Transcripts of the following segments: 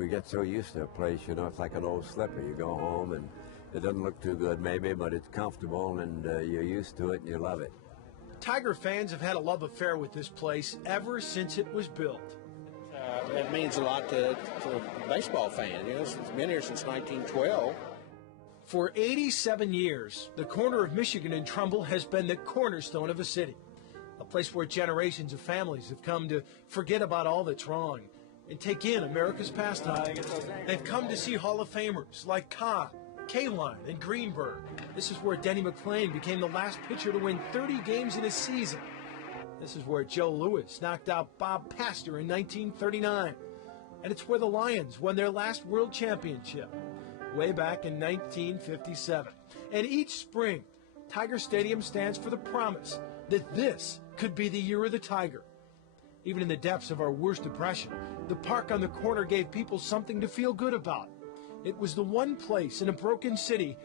we get so used to a place, you know, it's like an old slipper. You go home and it doesn't look too good maybe, but it's comfortable and you're used to it and you love it. Tiger fans have had a love affair with this place ever since it was built. It means a lot to a baseball fan. You know, it's been here since 1912. For 87 years, the corner of Michigan and Trumbull has been the cornerstone of a city, a place where generations of families have come to forget about all that's wrong and take in America's pastime. They've come to see Hall of Famers like Cobb, Kaline, and Greenberg. This is where Denny McClain became the last pitcher to win 30 games in a season. This is where Joe Louis knocked out Bob Pastor in 1939. And it's where the Lions won their last world championship way back in 1957. And each spring, Tiger Stadium stands for the promise that this could be the year of the Tiger. Even in the depths of our worst depression, the park on the corner gave people something to feel good about. It was the one place in a broken city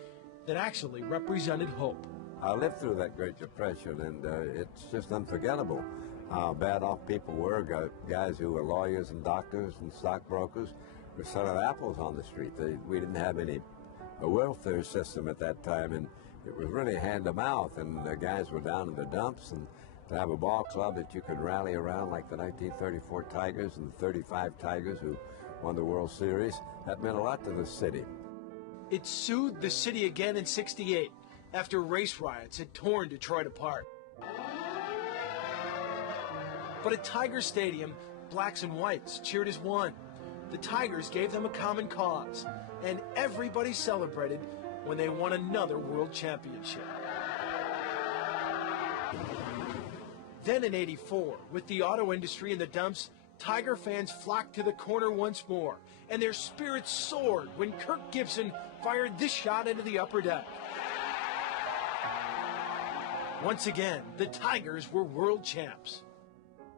that actually represented hope. I lived through that Great Depression, and it's just unforgettable how bad off people were. Guys who were lawyers and doctors and stockbrokers were selling apples on the street. We didn't have a welfare system at that time, and it was really hand to mouth, and the guys were down in the dumps, and to have a ball club that you could rally around like the 1934 Tigers and the 35 Tigers who won the World Series, that meant a lot to the city. It sued the city again in '68 after race riots had torn Detroit apart. But at Tiger Stadium, blacks and whites cheered as one. The Tigers gave them a common cause, and everybody celebrated when they won another world championship. Then in '84, with the auto industry in the dumps, Tiger fans flocked to the corner once more, and their spirits soared when Kirk Gibson fired this shot into the upper deck. Once again, the Tigers were world champs.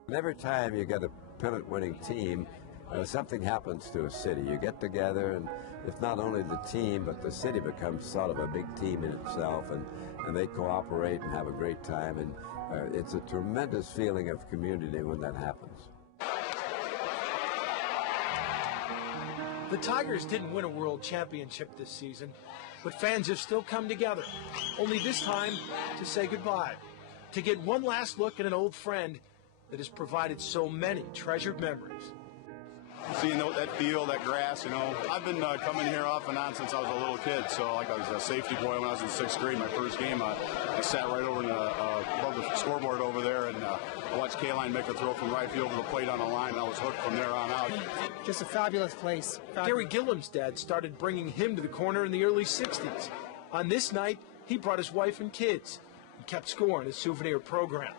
And every time you get a pennant-winning team, something happens to a city. You get together, and it's not only the team, but the city becomes sort of a big team in itself, and they cooperate and have a great time, and it's a tremendous feeling of community when that happens. The Tigers didn't win a world championship this season, but fans have still come together, only this time to say goodbye, to get one last look at an old friend that has provided so many treasured memories. Seeing that field, that grass, you know, I've been coming here off and on since I was a little kid. So, like, I was a safety boy when I was in 6th grade. My first game, I sat right over above the scoreboard over there, and I watched Kaline make a throw from right field to the plate on the line, and I was hooked from there on out. Just a fabulous place. Gary Gilliam's dad started bringing him to the corner in the early 60s. On this night, he brought his wife and kids and kept score in his souvenir program.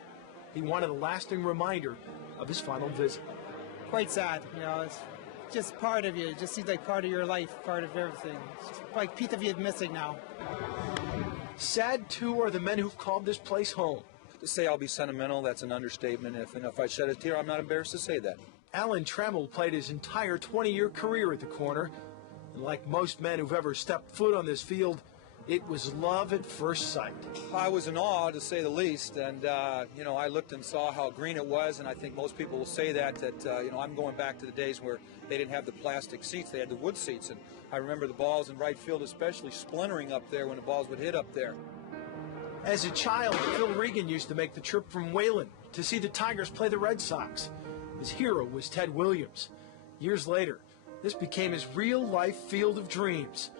He wanted a lasting reminder of his final visit. Quite sad, you know, it's just part of you. It just seems like part of your life, part of everything. It's like piece of you is missing now. Sad, too, are the men who've called this place home. To say I'll be sentimental, that's an understatement. If I shed a tear, I'm not embarrassed to say that. Alan Trammell played his entire 20-year career at the corner. And like most men who've ever stepped foot on this field, it was love at first sight. I was in awe, to say the least, and, you know, I looked and saw how green it was, and I think most people will say that, you know, I'm going back to the days where they didn't have the plastic seats, they had the wood seats, and I remember the balls in right field especially splintering up there when the balls would hit up there. As a child, Phil Regan used to make the trip from Wayland to see the Tigers play the Red Sox. His hero was Ted Williams. Years later, this became his real-life field of dreams.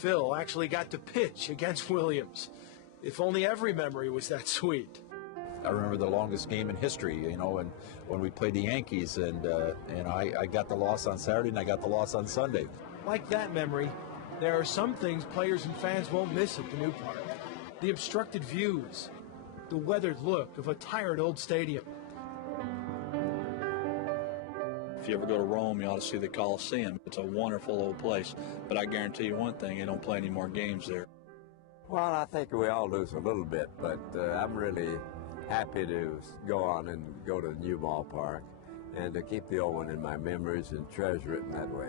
Phil actually got to pitch against Williams. If only every memory was that sweet. I remember the longest game in history, you know, and when we played the Yankees, and I got the loss on Saturday and I got the loss on Sunday. Like that memory, there are some things players and fans won't miss at the new park. The obstructed views, the weathered look of a tired old stadium. If you ever go to Rome, you ought to see the Colosseum. It's a wonderful old place, but I guarantee you one thing, they don't play any more games there. Well, I think we all lose a little bit, but I'm really happy to go on and go to the new ballpark and to keep the old one in my memories and treasure it in that way.